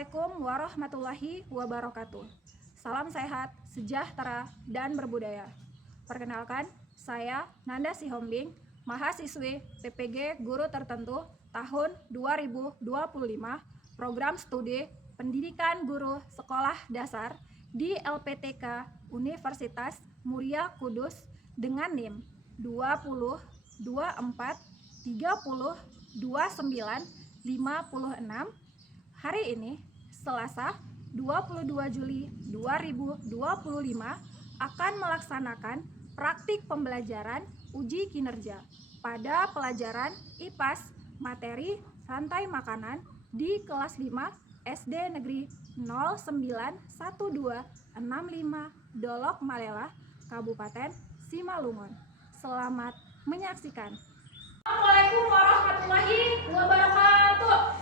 Assalamualaikum warahmatullahi wabarakatuh. Salam sehat, sejahtera, dan berbudaya. Perkenalkan, saya Nanda Sihombing, mahasiswi PPG Guru Tertentu tahun 2025, program studi Pendidikan Guru Sekolah Dasar di LPTK Universitas Muria Kudus dengan NIM 20 24 30 29 56. Hari ini, Selasa 22 Juli 2025, akan melaksanakan praktik pembelajaran uji kinerja pada pelajaran IPAS materi rantai makanan di kelas 5 SD Negeri 091265 Dolok Malela, Kabupaten Simalungun. Selamat menyaksikan. Assalamualaikum warahmatullahi wabarakatuh.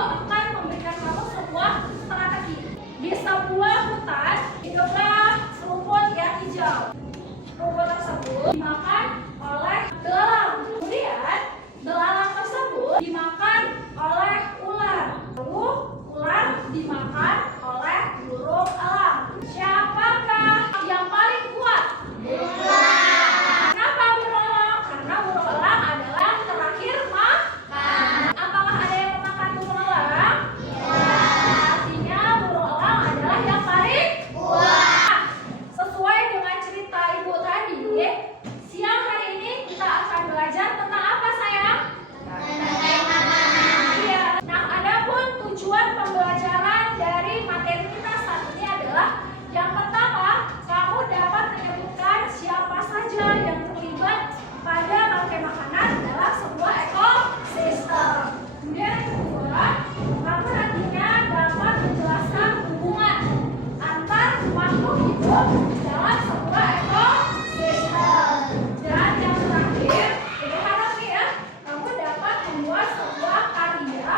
akan memberikan kamu sebuah strategi. Di sebuah hutan hiduplah rumput yang hijau. Rumput tersebut dimakan oleh belalang. Kemudian belalang tersebut dimakan oleh ular. Lalu ular dimakan oleh burung elang. Siapakah yang paling kuat? Kenapa burung elang? Karena burung elang adalah yang terakhir makan. Apakah ada yang memakan burung elang? Artinya burung elang adalah yang paling kuat. Sesuai dengan cerita ibu tadi, siang hari ini kita akan belajar tentang apa, sayang? Iya. Nah, adapun tujuan pembelajaran dari materi kita saat ini adalah yang pertama, kamu dapat menyebutkan siapa saja yang terlibat pada rantai makanan dalam sebuah ekosistem. Kemudian yang kedua, kamu nantinya dapat menjelaskan hubungan antar makhluk hidup dalam sebuah ekosistem. Dan yang terakhir, ibu harap nih ya, kamu dapat membuat sebuah karya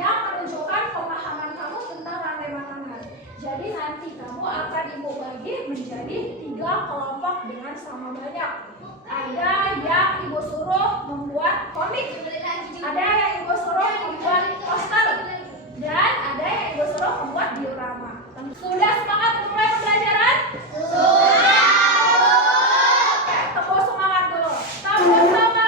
yang menunjukkan pemahaman kamu tentang rantai makanan. Jadi nanti kamu akan ibu bagi menjadi 3 kelompok dengan sama banyak. Ada yang ibu suruh membuat komik, ada yang ibu suruh membuat poster, dan ada yang ibu suruh membuat diorama. Sudah semangat untuk mulai pembelajaran? Sudah. Oke, tepuk semangat dulu. Tepuk semangat.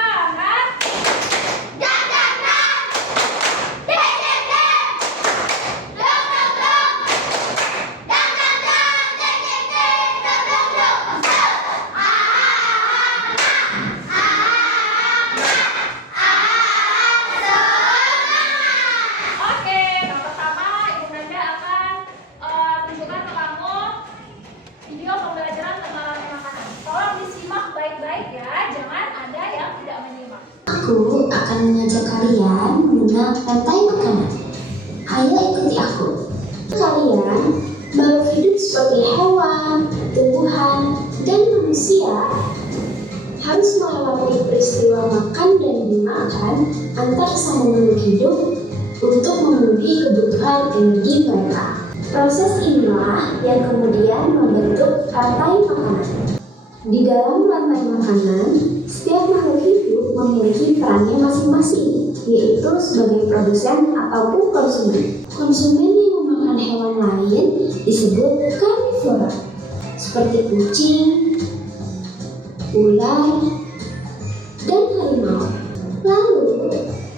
Oke, yang pertama Ibu Nanda akan tunjukkan ke kamu video pembelajaran tentang rantai makanan. Tolong disimak baik-baik ya, jangan ada yang tidak menyimak. Aku akan mengajak kalian mengenal rantai makanan. Ayo ikuti aku. Kalian makhluk hidup seperti hewan, tumbuhan, dan manusia harus melewati peristiwa makan dan dimakan antar sama makhluk hidup untuk memenuhi kebutuhan energi mereka. Proses inilah yang kemudian membentuk rantai makanan. Di dalam rantai makanan, setiap makhluk hidup memiliki perannya masing-masing, yaitu sebagai produsen ataupun konsumen. Konsumen yang memakan hewan lain disebut karnivora, seperti kucing, ular, dan harimau. Lalu,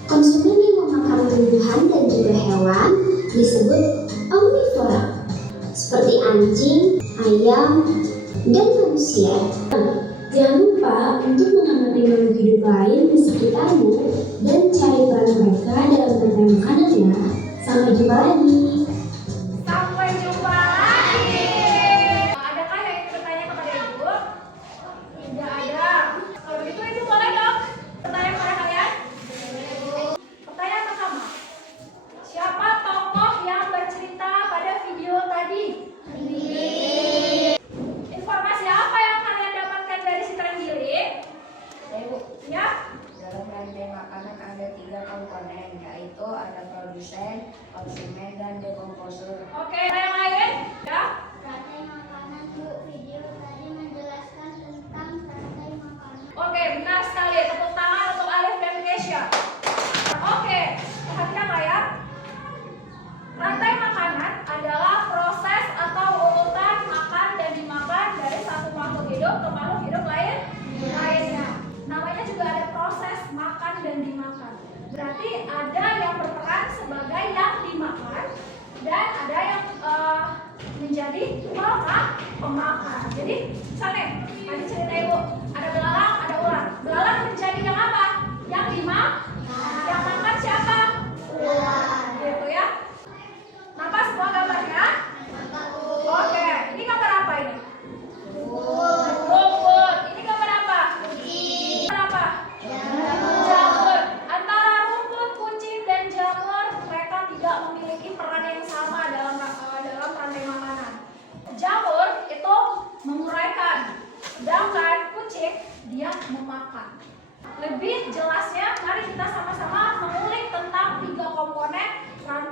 konsumen yang memakan tumbuhan dan juga hewan disebut omnivora, seperti anjing, ayam, dan manusia. Jangan lupa untuk mengamati makhluk hidup lain di sekitarmu dan cari peran mereka dalam rantai makanan ya. Sampai jumpa lagi. Sampai jumpa lagi. Adakah yang ingin bertanya kepada Ibu? Tidak ada. Kalau begitu Ibu boleh dong bertanya kepada kalian? Pertanyaan pertama. Siapa tokoh yang bercerita pada video tadi? Informasi apa yang kalian dapatkan dari si Terenggiling? Ibu, Ya? dalam rantai makanan ada 3 komponen, yaitu ada produsen, konsumen, dan dekomposer. Oke, yang lain? Ya? Rantai makanan, Bu. Video tadi menjelaskan tentang rantai makanan. Oke, benar sekali. Tepuk tangan untuk Alif dan Kesha. Oke, perhatikan ya. Rantai makanan adalah proses atau urutan makan dan dimakan dari satu makhluk hidup ke makhluk hidup lainnya. Namanya juga ada proses makan dan dimakan. Berarti ada yang berperan sebagai yang dimakan dan ada yang menjadi pemakan. Jadi, misalnya tadi cerita Ibu, ada belalang, ada ular. Belalang menjadi yang apa? Yang dimakan. Yang makan siapa? Ular. Gitu ya. Nampak semua gambarnya? Oke, ini gambar apa ini? Rumput. Ini gambar apa? Gambar apa? Jamur. Antara rumput, kucing, dan jamur, mereka tidak memiliki peran yang sama dalam rantai makanan. Jamur itu menguraikan, sedangkan kucing dia memakan. Lebih jelasnya, mari kita sama-sama mengulik tentang 3 komponen rantai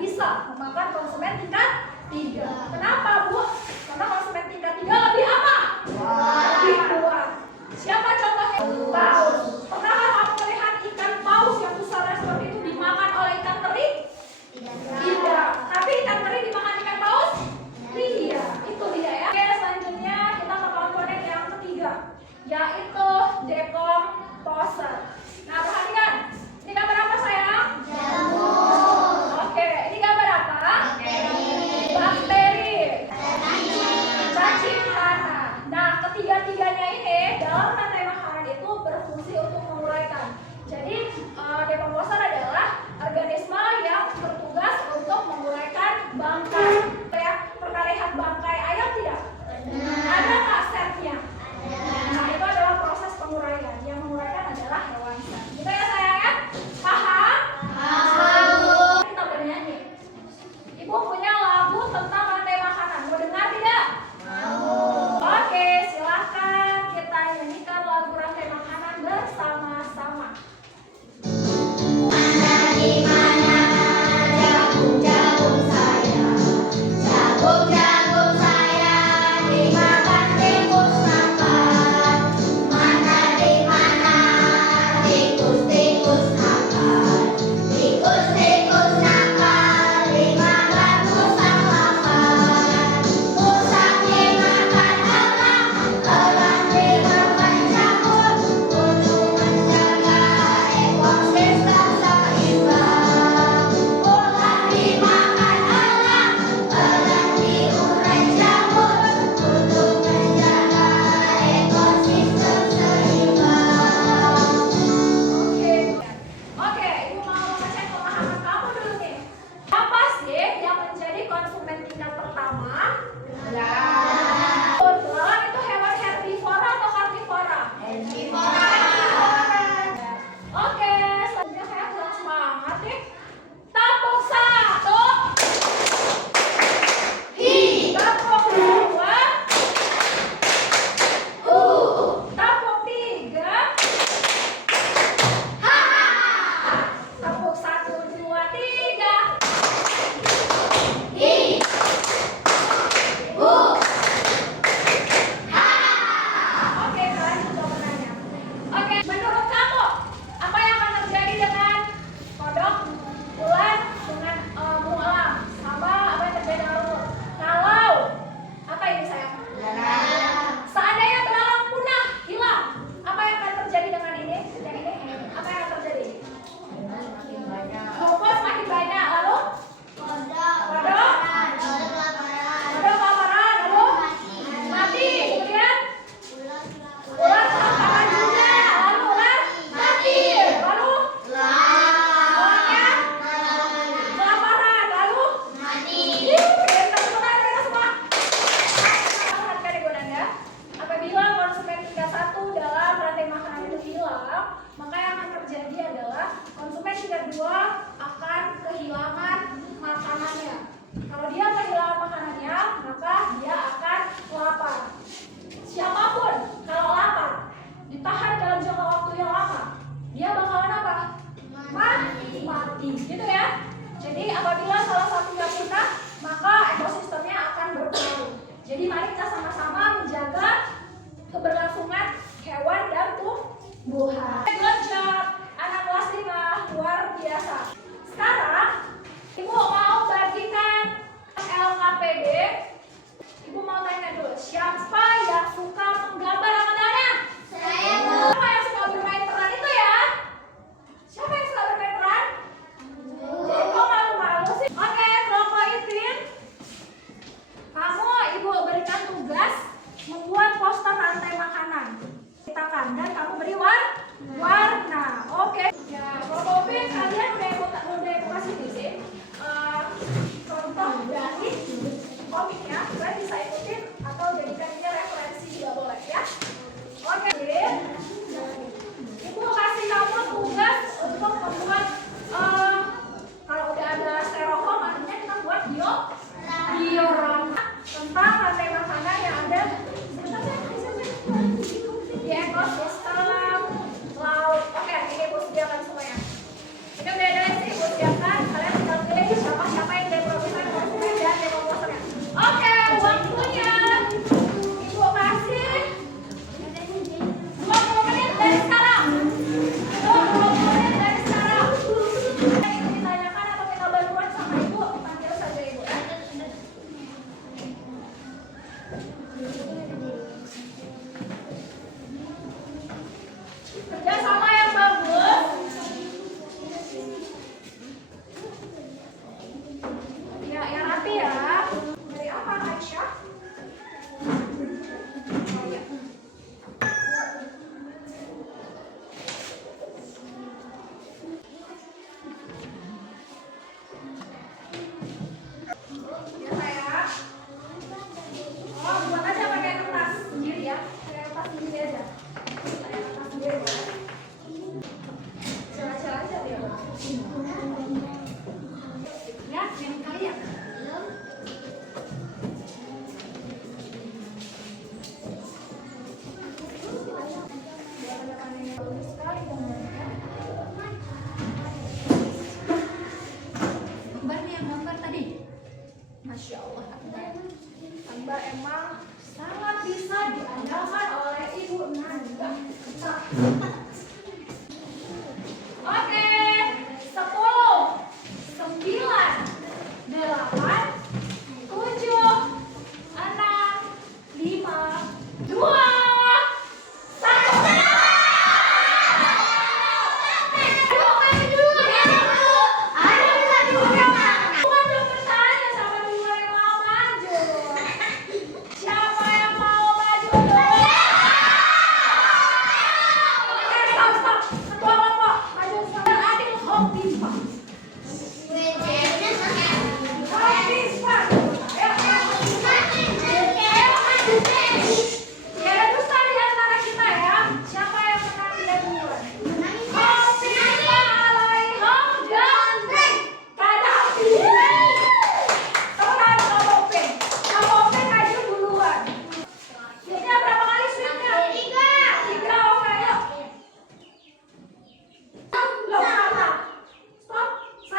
bisa memakan konsumen tingkat 3. Kenapa, Bu? Karena konsumen tingkat 3 lebih apa? Lebih kuat. Siapa contohnya? Paus. Pernahkah kamu melihat ikan paus yang besarnya seperti itu dimakan oleh ikan teri? Tidak. Tapi ikan teri dimakan ikan paus? Iya. Itu dia ya. Oke, selanjutnya kita ke komponen yang ketiga, yaitu dekomposer. Nah, perhatikan. Ini gambar apa, sayang? Oke, ini gambar apa? Bakteri. Cacing tanah. Nah, ketiga-tiganya ini dalam rantai makanan itu berfungsi untuk menguraikan. Jadi, dekomposer adalah organisme yang bertugas untuk menguraikan bangkai. Ya, pernah lihat bangkai ayam tidak? Ada nggak setnya? Nah, itu adalah proses penguraian. Yang menguraikan adalah hewan set. Gitu ya, sayang ya? Paham? Kita bernyanyi. Ibu punya lagu tentang rantai makanan. Mau dengar tidak? Oke, silakan kita nyanyikan lagu rantai makanan bersama-sama. Jagung-jagung saya dimakan tikus makan. Mana di mana tikus-tikus makan. Tikus-tikus nakal dimakan musang makan. Musang dimakan elang, elang dimakan jamur. Untuk menjaga ekosistem seimbang. Ular dimakan elang, elang diurai jamur. Untuk menjaga ekosistem seimbang. Oke, Ibu mau ngecek pemahaman kamu dulu nih. Apa sih yang menjadi konsumen tingkat pertama? Betul, itu hewan herbivora atau karnivora? Oke, selanjutnya saya kurang semangat nih. Tepuk 1. Tepuk 2. Tepuk 3. Tepuk 1, 2, 3. Oke, kalian juga menanya. Oke, menurut kamu apa yang akan terjadi dengan kodok, ular, dengan bungalang, sama apa yang terjadi dengan ular? Kalau apa ini sayang? Seandainya belalang punah, hilang, apa yang akan terjadi dengan ini? Yang ini, apa yang akan terjadi? Rumput semakin banyak, lalu kodok kelaparan, lalu mati, kemudian ular kelaparan juga, lalu ular mati, lalu ulangnya kelaparan, lalu mati. Tepuk tangan mereka semua. Perhatikan Ibu Nanda, apabila konsumen tingkat 1 dalam rantai makanan itu hilang, maka yang akan terjadi adalah konsumen tingkat 2 akan kehilangan makanannya. Kalau dia kehilangan makanannya, maka dia akan lapar. Siapapun kalau lapar, ditahan dalam jangka waktu yang lama, dia bakalan apa? Mati. Gitu ya. Jadi apabila salah satunya punah, maka ekosistemnya akan berpengaruh. Jadi mari kita sama-sama menjaga keberlangsungan hewan dan tumbuhan. Good job, anak kelas 5, luar biasa. Sekarang Ibu mau bagikan LKPD. Ibu mau tanya dulu, siapa yang suka menggambar anak-anak? Saya, Bu. Siapa yang suka bermain peran itu ya? Siapa yang suka bermain peran? Jadi kok malu-malu sih? Oke, kelompok Ipin, kamu Ibu berikan tugas membuat poster rantai makanan. Ceritakan dan kamu beri warna. Oke. Ya, kelompok Ipin, kalian udah Ibu kasih di sini. Contoh dari komiknya, kalian bisa ikutin atau jadikan dia referensi juga boleh ya. Oke, Ibu kasih kamu tugas untuk membuat kalau udah ada styrofoam, artinya kita buat diorama tentang rantai makanan yang ada di ekosistem laut. Oke, ini Ibu sediakan semuanya. Ini udah ada sih Ibu siapkan. Kalian tinggal pilih siapa aja. Ada kata sendiri boleh. Silakan aja dia. Ya, yang kalian. Bagus sekali gambarnya. Gambarnya yang gambar tadi. Masya Allah, Amba emang sangat bisa diandalkan oleh Ibu Nanda. Oke, 10, 9, 8, 7, 6, 5, 2, 1. Bukan belum bertanya sama dua yang mau maju. Siapa yang mau maju dulu? Oke, stop. Ketua kelompok maju sekarang. Adil Hopipa. Hopipa. Ya ada dusta di antara kita ya. Siapa yang menang tidak duluan? Hopipa alaihom gandeng. Kadapi. Orang Kapopin. Kapopin maju duluan. Sweetnya berapa kali sweetnya? 3. Oke, yuk. Belum sama. Stop. 1.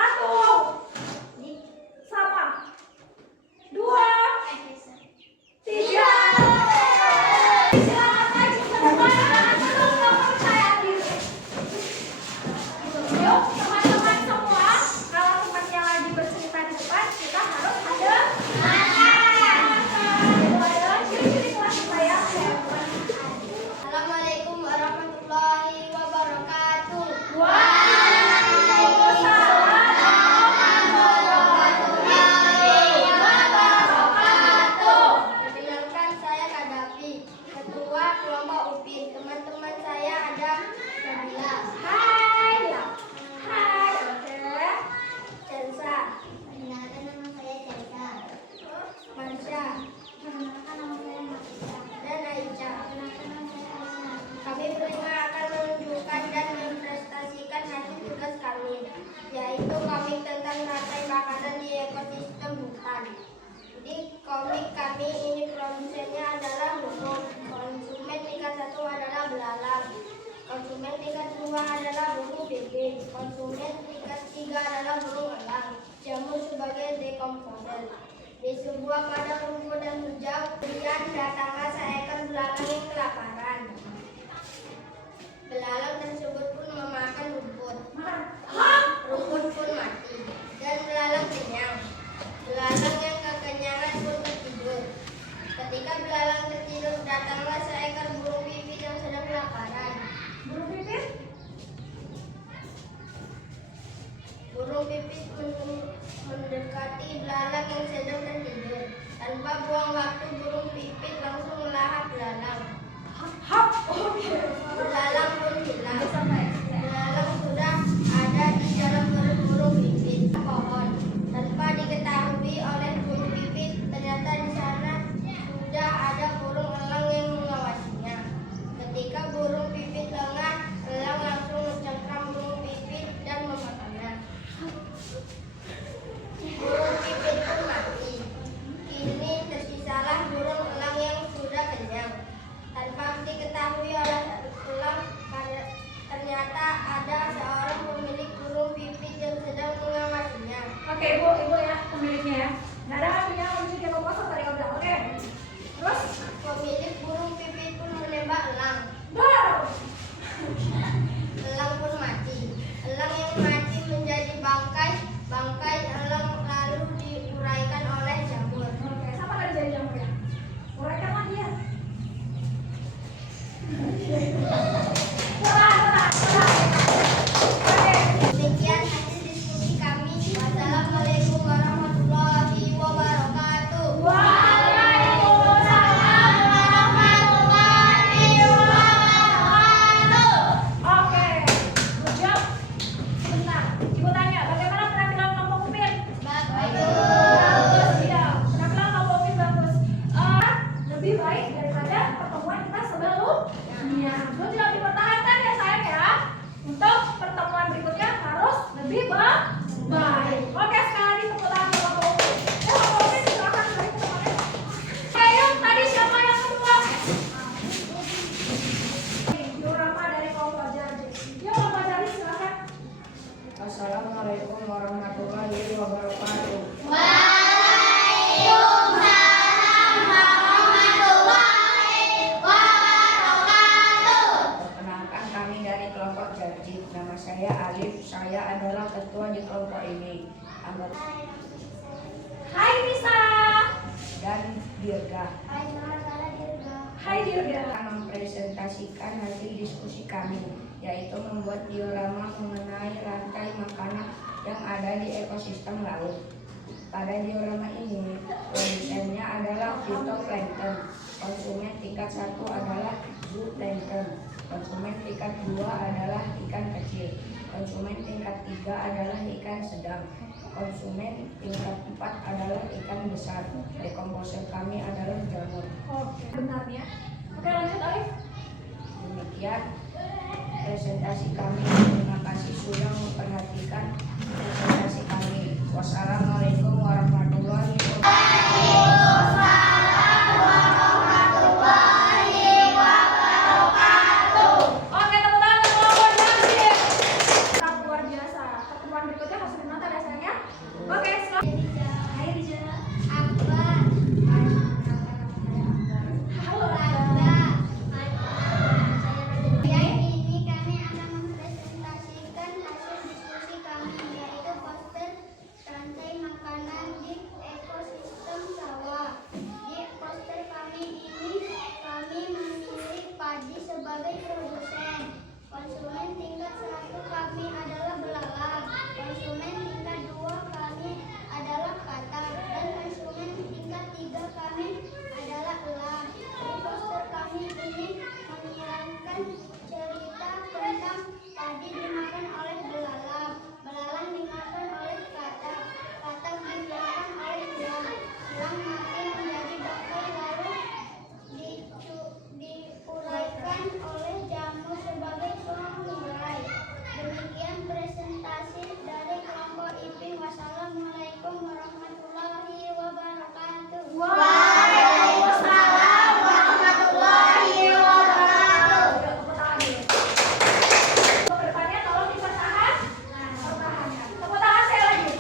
Sama. 2. 3. Silakan maju ke depan. Jangan terus nggak percaya diri. Yuk, teman-teman semua. Kalau teman yang lagi bercerita di depan, kita harus ada itu adalah ciri-ciri kelas saya. Assalamualaikum warahmatullahi wabarakatuh. Waalaikumsalam warahmatullahi wabarakatuh. Perkenalkan, saya Kadapi, ketua kelompok UPIN. Teman-teman saya ada Nabila, Hai, ya. Hai, oke. Celsa. Perkenalkan, nama saya Celsa. Marsha. Perkenalkan, nama saya Marsha. Dan Aisyah. Perkenalkan, nama saya Aisyah. Kami berlima akan menunjukkan dan mempresentasikan hasil tugas kami, yaitu komik tentang rantai makanan di ekosistem hutan. Di komik kami ini produsennya adalah burung. Konsumen tingkat 1 adalah belalang. Konsumen tingkat 2 adalah burung pipit. Konsumen tingkat 3 adalah burung elang. Jamur sebagai dekomposer. Di sebuah padang rumput dan hijau, kemudian datanglah seekor belalang yang kelaparan. Belalang tersebut pun memakan rumput. Rumput pun mati dan belalang kenyang. Belalang yang kekenyangan pun tertidur. Ketika belalang tertidur, datanglah seekor burung pipit yang sedang kelaparan. Burung pipit? Burung pipit mendekati belalang yang sedang tertidur. Tanpa buang waktu, burung pipit langsung melahap belalang. Hap, oke. Belalang pun hilang. Sampai. Belalang sudah ada di dalam perut burung pipit pohon. Tanpa diketahui oleh burung pipit, ternyata di sana sudah ada burung elang yang mengawasinya. Ketika burung pipit lengah, elang langsung mencengkram burung pipit dan memakannya. Burung pipit pun mati. Kini tersisalah burung elang yang sudah kenyang. Tanpa diketahui oleh elang, ternyata ada seorang pemilik burung pipit yang sedang mengawasinya. Oke, ibu ya pemiliknya ya. Nggak ada punya kunci dia proposal tadi kamu bilang. Oke. Terus? Pemilik burung pipit pun menembak elang. Go. Elang pun mati. Elang yang mati menjadi bangkai. Bangkai elang lalu diuraikan oleh jamur. Oke, siapa tadi jadi jamurnya? Uraikan lagi ya. Tenang. Oke. Demikian hasil diskusi kami. Wassalamualaikum warahmatullahi wabarakatuh. Waalaikumsalam warahmatullahi wabarakatuh. Oke, good job. Sebentar, ibu tanya, bagaimana penampilan kelompok UPIN? Bagus, iya. Penampilan kelompok UPIN bagus. Lebih baik daripada pertemuan kita sebelumnya. Saya Alif, saya adalah ketua di kelompok ini. Anggota Hai Nisa. dan Dirga Hai, selamat saya Dirga. Hai Dirga. akan mempresentasikan hasil diskusi kami, yaitu membuat diorama mengenai rantai makanan yang ada di ekosistem laut. Pada diorama ini, produsennya adalah phytoplankton, konsumen tingkat 1 adalah zooplankton, konsumen tingkat 2 adalah ikan kecil, konsumen tingkat 3 adalah ikan sedang, konsumen tingkat 4 adalah ikan besar. Dekomposer kami adalah jamur. Oke, benarnya. Oke, lanjut Alif. Demikian presentasi kami. Terima kasih sudah memperhatikan presentasi kami. Wassalamualaikum warahmatullahi wabarakatuh. Oke, tepuk tangan untuk kelompok Nasir. Sangat luar biasa. Pertemuan berikutnya harus menata dasarnya. Oke, silakan. Hai Rija. Akbar. Halo. Yang ini kami akan mempresentasikan hasil diskusi kami, yaitu poster rantai makanan di ekosistem sawah. Di poster kami ini kami memilih padi sebagai produsen. Konsumen tingkat 1 kami adalah belalang. Konsumen tingkat 2 kami adalah katak. Dan konsumen tingkat 3 kami adalah elang. Di poster kami ini menyiarkan cerita tentang padi dimakan oleh belalang, belalang dimakan oleh katak, katak dimakan oleh elang, elang mati menjadi bangkai lalu diuraikan oleh jamur sebagai pengurai. Demikian presentasi dari kelompok IPIN. Wassalamualaikum warahmatullahi wabarakatuh. Waalaikumsalam warahmatullahi wabarakatuh. Tepuk tangan dulu. Untuk kedepannya tolong dipertahan. Pertahankan. Tepuk tangan saya lagi.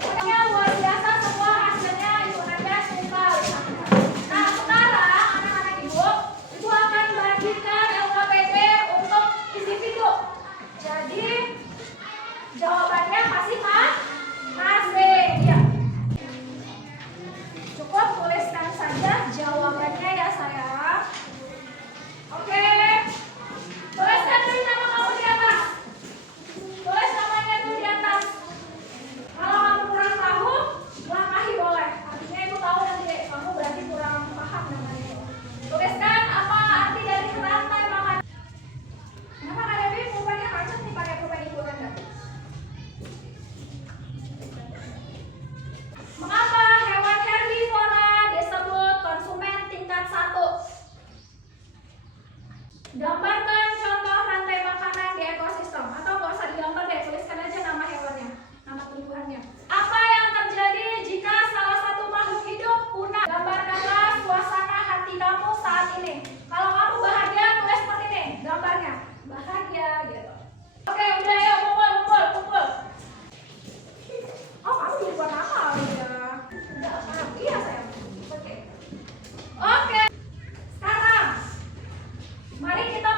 Pokoknya luar biasa semua hasilnya, Ibu Nanda suka lihatnya. Nah, sekarang anak-anak Ibu akan bagikan LKPP untuk isi video. Jadi jawabannya masing-masing ya. Cukup tuliskan saja jawabannya ya sayang. Oke. Tuliskan dulu nama kamu di atas. Tulis namanya dulu di atas. Kalau kamu kurang tahu, langkahi boleh. Artinya itu tahu nanti kamu berarti kurang paham namanya itu. Tuliskan apa arti dari rantai makanan. Kenapa Kak Dewi rupanya macet nih pakai pulpen Ibu Nanda? Mengapa hewan herbivora disebut konsumen tingkat 1? Gambarkan contoh rantai makanan di ekosistem. Atau nggak usah digambar deh, tuliskan aja nama hewannya, nama tumbuhannya. Apa yang terjadi jika salah satu makhluk hidup punah? Gambarkanlah suasana hati kamu saat ini. Kalau kamu bahagia, tulis seperti ini gambarnya. Bahagia gitu. Oke, udah ya, kumpul. Oh, kamu lupa nama ya. Udah apa? Iya sayang. Oke. Sekarang mari kita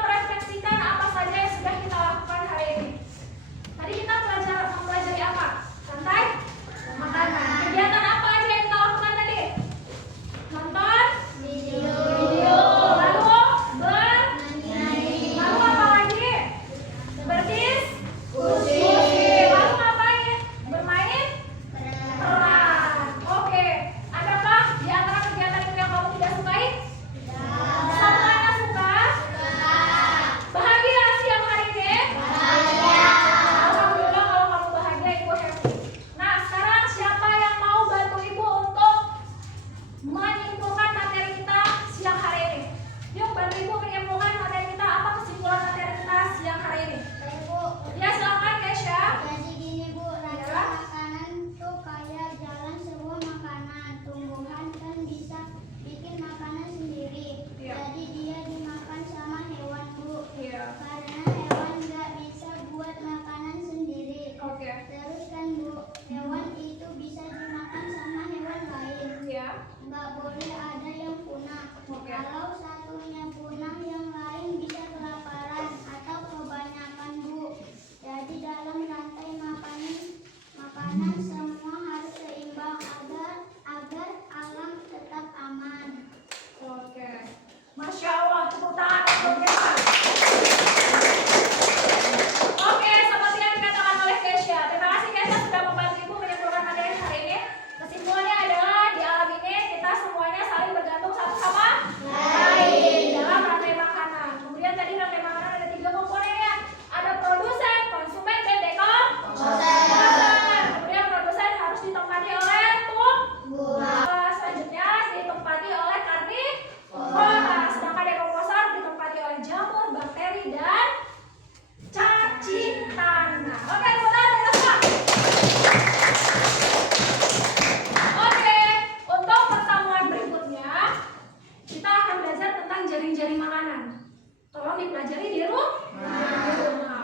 Masya Allah, tepuk tangan untuk Kesha. Oke, seperti yang dikatakan oleh Kesha. Terima kasih Kesha sudah membantu Ibu menyimpulkan materi hari ini. Kesimpulannya adalah di alam ini kita semuanya saling bergantung satu sama lain dalam rantai makanan. Kemudian tadi rantai makanan ada 3 komponennya. Ada produsen, konsumen, dan dekoder. Kemudian produsen harus ditempati oleh selanjutnya ditempati oleh karnivora. Sedangkan dekomposer ditempati oleh jamur, bakteri, dan cacing tanah. Oke, teman-teman, selesai. Oke, untuk pertemuan berikutnya kita akan belajar tentang jaring-jaring makanan. Tolong dipelajari di rumah.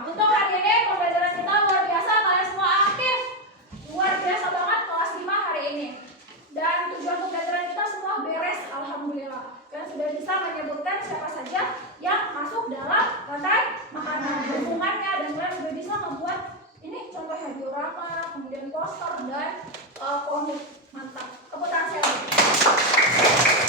Untuk hari ini pembelajaran kita luar biasa, kalian semua aktif. Luar biasa banget kelas 5 hari ini. Dan tujuan pembelajaran kita semua beres, alhamdulillah. Kalian sudah bisa menyebutkan siapa saja yang masuk dalam rantai makanan, hubungannya, dan kalian sudah bisa membuat ini contohnya diorama, kemudian poster dan komik. Mantap. Tepuk tangan sekali.